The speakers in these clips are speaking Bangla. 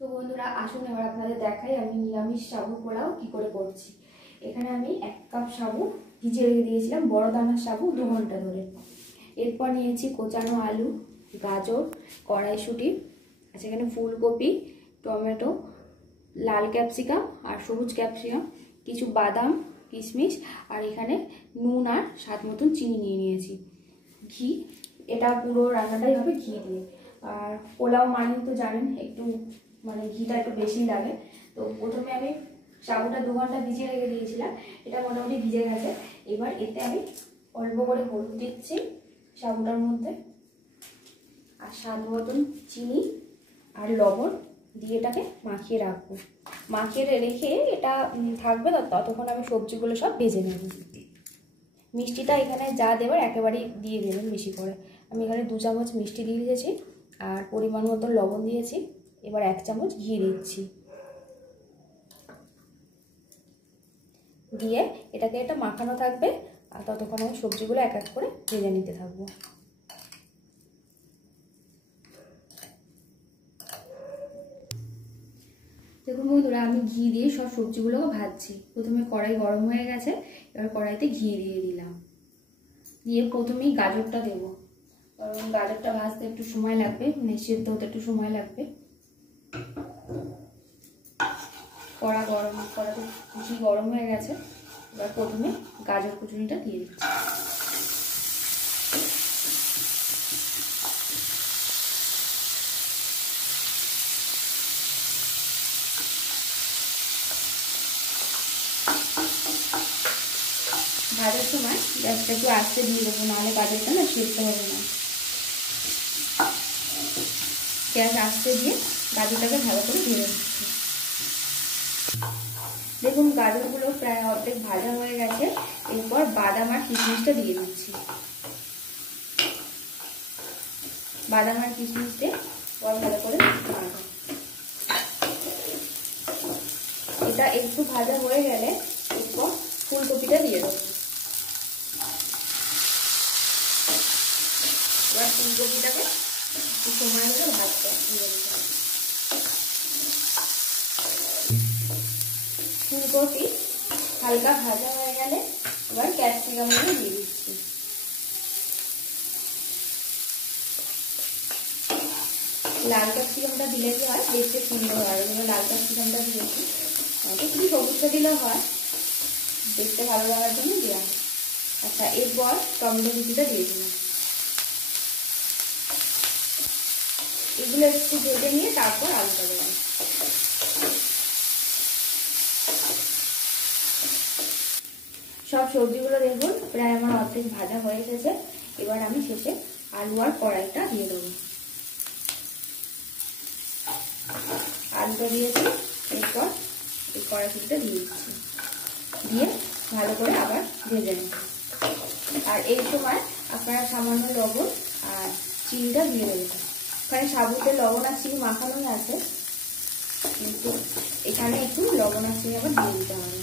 তো বন্ধুরা আসুন এবার আপনাদের দেখাই আমি নিরামিষ সাবু পোলাও কি করে করছি। এখানে আমি 1 কাপ সাবু ভিজিয়ে রেখে দিয়েছিলাম, বড় দানার সাবু 2 ঘন্টা ধরে। এরপর নিয়েছি কোচানো আলু, গাজর, কড়াইশুঁটি, আচ্ছা এখানে ফুলকপি, টমেটো, লাল ক্যাপসিকাম আর সবুজ ক্যাপসিকাম, কিছু বাদাম, কিশমিশ, আর এখানে নুন আর স্বাদ মতন চিনি নিয়ে নিয়েছি। ঘি, এটা পুরো রান্নাটাই হবে ঘি দিয়ে। আর পোলাও মানে তো জানেন একটু মানে ঘিটা একটু বেশি লাগে। তো প্রথমে আমি সাবুটা 2 ঘন্টা ভিজিয়ে রেখে দিয়েছিলাম, এটা মোটামুটি ভিজে গেছে। এবার এতে আমি অল্প করে হলুদ দিচ্ছি সাবুটার মধ্যে, আর স্বাদ মতন চিনি আর লবণ দিয়ে এটাকে মাখিয়ে রাখবো। মাখিয়ে রেখে এটা থাকবে, ততক্ষণ আমি সবজিগুলো সব ভেজে নেব। মিষ্টিটা এখানে যা দেবার একেবারেই দিয়ে দেবেন বেশি করে। আমি এখানে 2 চামচ মিষ্টি দিয়ে দিয়েছি আর পরিমাণ মতো লবণ দিয়েছি। এবার 1 চামচ ঘি দিচ্ছি, দিয়ে এটাকে একটা মাখানো থাকবে আর ততক্ষণ আমি সবজিগুলো এক এক করে ভেজে নিতে থাকবো। দেখুন বন্ধুরা, আমি ঘি দিয়ে সব সবজিগুলোকে ভাজছি। প্রথমে কড়াই গরম হয়ে গেছে, এবার কড়াইতে ঘি দিয়ে দিলাম। দিয়ে প্রথমেই গাজরটা দেবো, কারণ গাজরটা ভাজতে একটু সময় লাগবে, মানে সেদ্ধ হতে একটু সময় লাগবে। কড়াতে ঘি গরম হয়ে গেছে, এবার প্রথমে গাজর কুচুনিটা দিয়ে দিচ্ছি। ভাজার সময় গ্যাসটা একটু আস্তে দিয়ে দেবো, নাহলে গাজরটা না সেদ্ধ হবে না। গ্যাস আস্তে দিয়ে গাজরটাকে ভালো করে ভেজে দিচ্ছি। দেখুন গাজরগুলো প্রায় অর্ধেক ভাজা হয়ে গেছে। এরপর বাদাম আর কিশমিশটা দিয়ে দিচ্ছি। বাদাম আর কিশমিশ দিয়ে ভালো করে ভাজা। এটা একটু ভাজা হয়ে গেলে এরপর ফুলকপিটা দিয়ে দেবো। এবার ফুলকপিটাকে একটু সময় ধরে ভাজতে হবে। ফুলকপি হালকা ভাজা হয়ে গেলে এবার ক্যাপসিকামগুলো দিয়ে দিচ্ছি। লাল ক্যাপসিকামটা দিলে কি হয়, দেখতে সুন্দর হয়। লাল ক্যাপসিকামটা দিয়েছি, শুধু সবুজটা দিলেও হয়, দেখতে ভালো লাগার জন্য দেওয়া। আচ্ছা এরপর টমেটো কুচিটা দিয়ে দিলাম। এগুলো একটু ভেজে নিয়ে তারপর আলুটা দেবো। সব সবজিগুলো দেখুন প্রায় আমার অর্ধেক ভাজা হয়ে এসেছে। এবার আমি শেষে আলু আর কড়াইটা দিয়ে দেবো। আলুটা দিয়েছি, এরপর এই কড়াইশুঁটিটা দিয়ে দিচ্ছি, দিয়ে ভালো করে আবার ভেজে নেব। আর এই সময় আপনারা সামান্য লবণ আর চিনিটা দিয়ে দেবেন। এখানে সাবুতে লবণ আর চিনি মাখানোই আছে, কিন্তু এখানে একটু লবণ আর চিনি আবার দিয়ে দিতে হবে।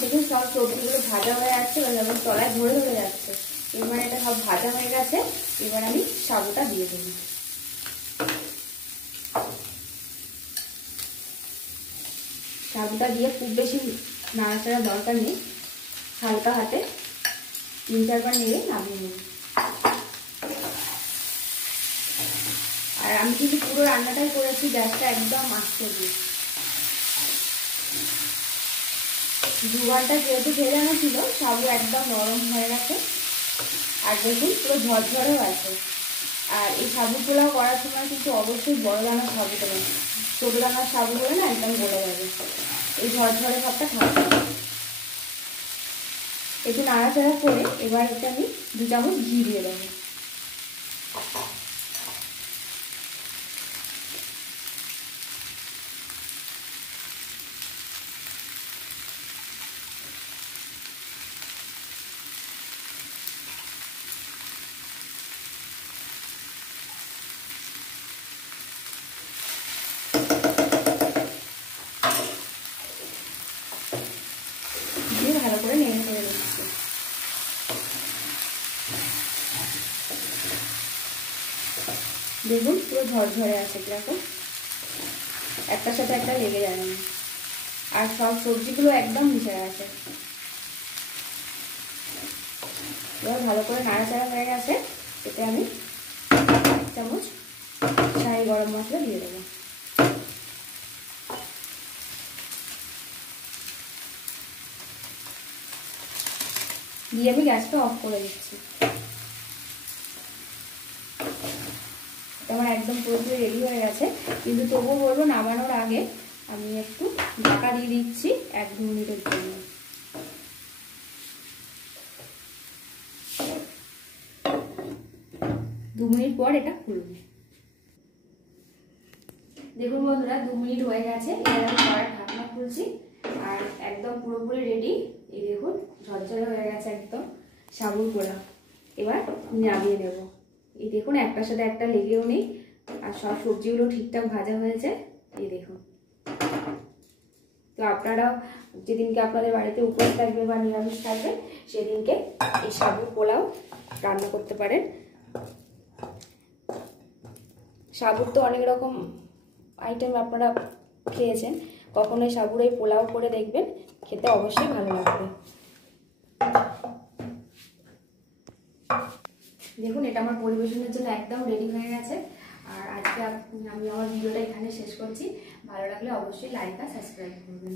দেখুন সব সবজিগুলো ভাজা হয়ে যাচ্ছে, যেমন তলায় ধরে ধরে যাচ্ছে। এবার এটা সব ভাজা হয়ে গেছে, এবার আমি সাবুটা দিয়ে দেব। সাবুটা দিয়ে খুব বেশি নাড়াচাড়া দরকার নেই, হালকা হাতে 3-4 বার নেড়ে নামিয়ে নেব। আর আমি কিন্তু পুরো রান্নাটাই করেছি গ্যাসটা একদম আস্তে দিয়ে। 2 ঘন্টা যেহেতু ভেজানো ছিল, সাবু একদম নরম হয়ে গেছে। আর দেখুন পুরো ঝরঝরেও আছে। আর এই সাবু পোলাও করার সময় কিন্তু অবশ্যই বড় দানার সাবু দেবেন, ছোট দানার সাবু করে না একদম গলে যাবে। এই ঝরঝরে ভাবটা খাওয়া যাবে। একটু নাড়াচাড়া করে এবার এটা আমি 2 চামচ ঘি দিয়ে দেবো। ভালো করে নেড়ে ফেলে দিচ্ছি। দেখুন পুরো ঝরঝরে আছে, কিরকম একটার সাথে একটা লেগে যাবে না, আর সব সবজিগুলো একদম মিশে গেছে। এবার ভালো করে নাড়াচাড়া হয়ে গেছে, এতে আমি 1 চামচ শাহি গরম মশলা দিয়ে দেবো। দিয়ে আমি গ্যাসটা অফ করে দিচ্ছি। আমার একদম পুরোপুরি রেডি হয়ে গেছে, কিন্তু তবুও বলবো নামানোর আগে আমি একটু ঢাকা দিয়ে দিচ্ছি 1-2 মিনিটের জন্য। 2 মিনিট পর এটা খুলবে। দেখুন বন্ধুরা 2 মিনিট হয়ে গেছে, এবার আমি কড়ার ঢাকনা খুলছি আর একদম পুরোপুরি রেডি। এই দেখুন ঝরঝরে হয়ে গেছে একদম সাবুর পোলাও। এবার নামিয়ে নেব। এই দেখুন একটার সাথে একটা লেগেও নেই, আর সব সবজিগুলো ঠিকঠাক ভাজা হয়েছে। এই দেখুন। তো আপনারা যেদিনকে আপনাদের বাড়িতে উপোস থাকবে বা নিরামিষ থাকবে সেদিনকে এই সাবুর পোলাও রান্না করতে পারেন। সাবুর তো অনেক রকম আইটেম আপনারা খেয়েছেন, কখনোই সাবুর এই পোলাও করে দেখবেন, খেতে অবশ্যই ভালো লাগবে। দেখুন এটা আমার পরিবেশনের জন্য একদম রেডি হয়ে গেছে। আর আজকে আমি আমার ভিডিওটা এখানে শেষ করছি। ভালো লাগলে অবশ্যই লাইক আর সাবস্ক্রাইব করবেন।